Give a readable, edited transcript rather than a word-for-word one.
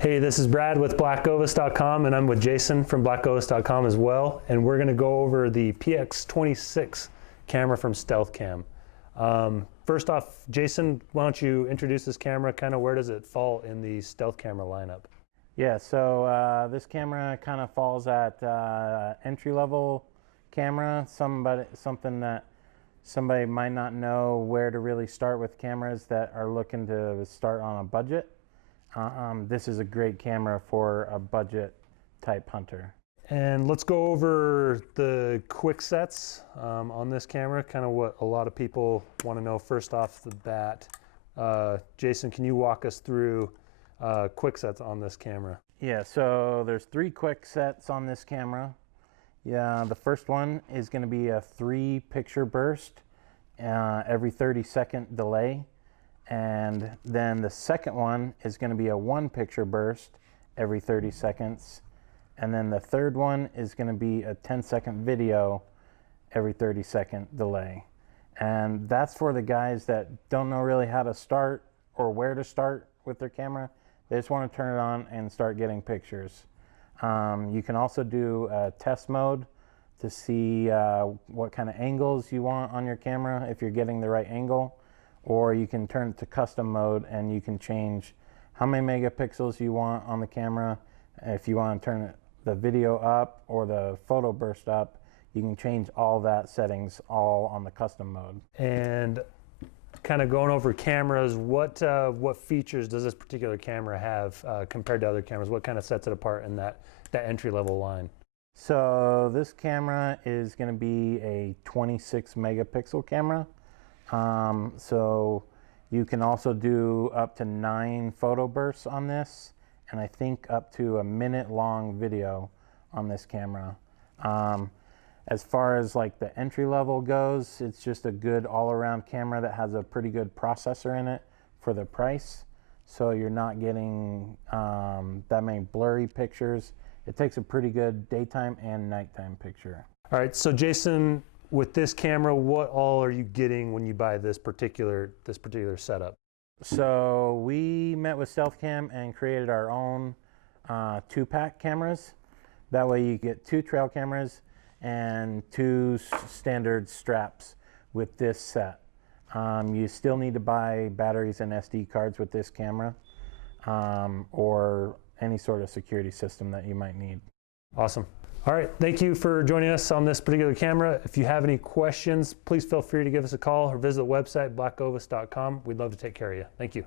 Hey, this is Brad with BlackOvis.com, and I'm with Jason from BlackOvis.com as well, and we're going to go over the PX26 camera from Stealth Cam. First off, Jason, why don't you introduce this camera, kind of where does it fall in the Stealth camera lineup? Yeah, so this camera kind of falls at entry-level camera, something that somebody might not know where to really start with cameras that are looking to start on a budget. This is a great camera for a budget type hunter. And let's go over the quick sets on this camera, kind of what a lot of people want to know first off the bat. Jason, can you walk us through quick sets on this camera? Yeah, so there's 3 quick sets on this camera. Yeah, the first one is going to be a 3 picture burst every 30-second delay. And then the second one is going to be a 1 picture burst every 30 seconds. And then the third one is going to be a 10-second video every 30-second delay. And that's for the guys that don't know really how to start or where to start with their camera. They just want to turn it on and start getting pictures. You can also do a test mode to see what kind of angles you want on your camera, if you're getting the right angle. Or you can turn it to custom mode and you can change how many megapixels you want on the camera. If you want to turn the video up or the photo burst up, you can change all that settings all on the custom mode. And kind of going over cameras, what features does this particular camera have compared to other cameras? What kind of sets it apart in that entry-level line? So this camera is going to be a 26 megapixel camera. So you can also do up to 9 photo bursts on this, and I think up to a minute-long video on this camera. As far as like the entry level goes, it's just a good all-around camera that has a pretty good processor in it for the price. So you're not getting that many blurry pictures. It takes a pretty good daytime and nighttime picture. All right, so Jason, with this camera, what all are you getting when you buy this particular setup? So we met with Stealth Cam and created our own 2-pack cameras. That way you get 2 trail cameras and 2 standard straps with this set. You still need to buy batteries and SD cards with this camera, or any sort of security system that you might need. Awesome. All right, thank you for joining us on this particular camera. If you have any questions, please feel free to give us a call or visit the website, blackovis.com. We'd love to take care of you. Thank you.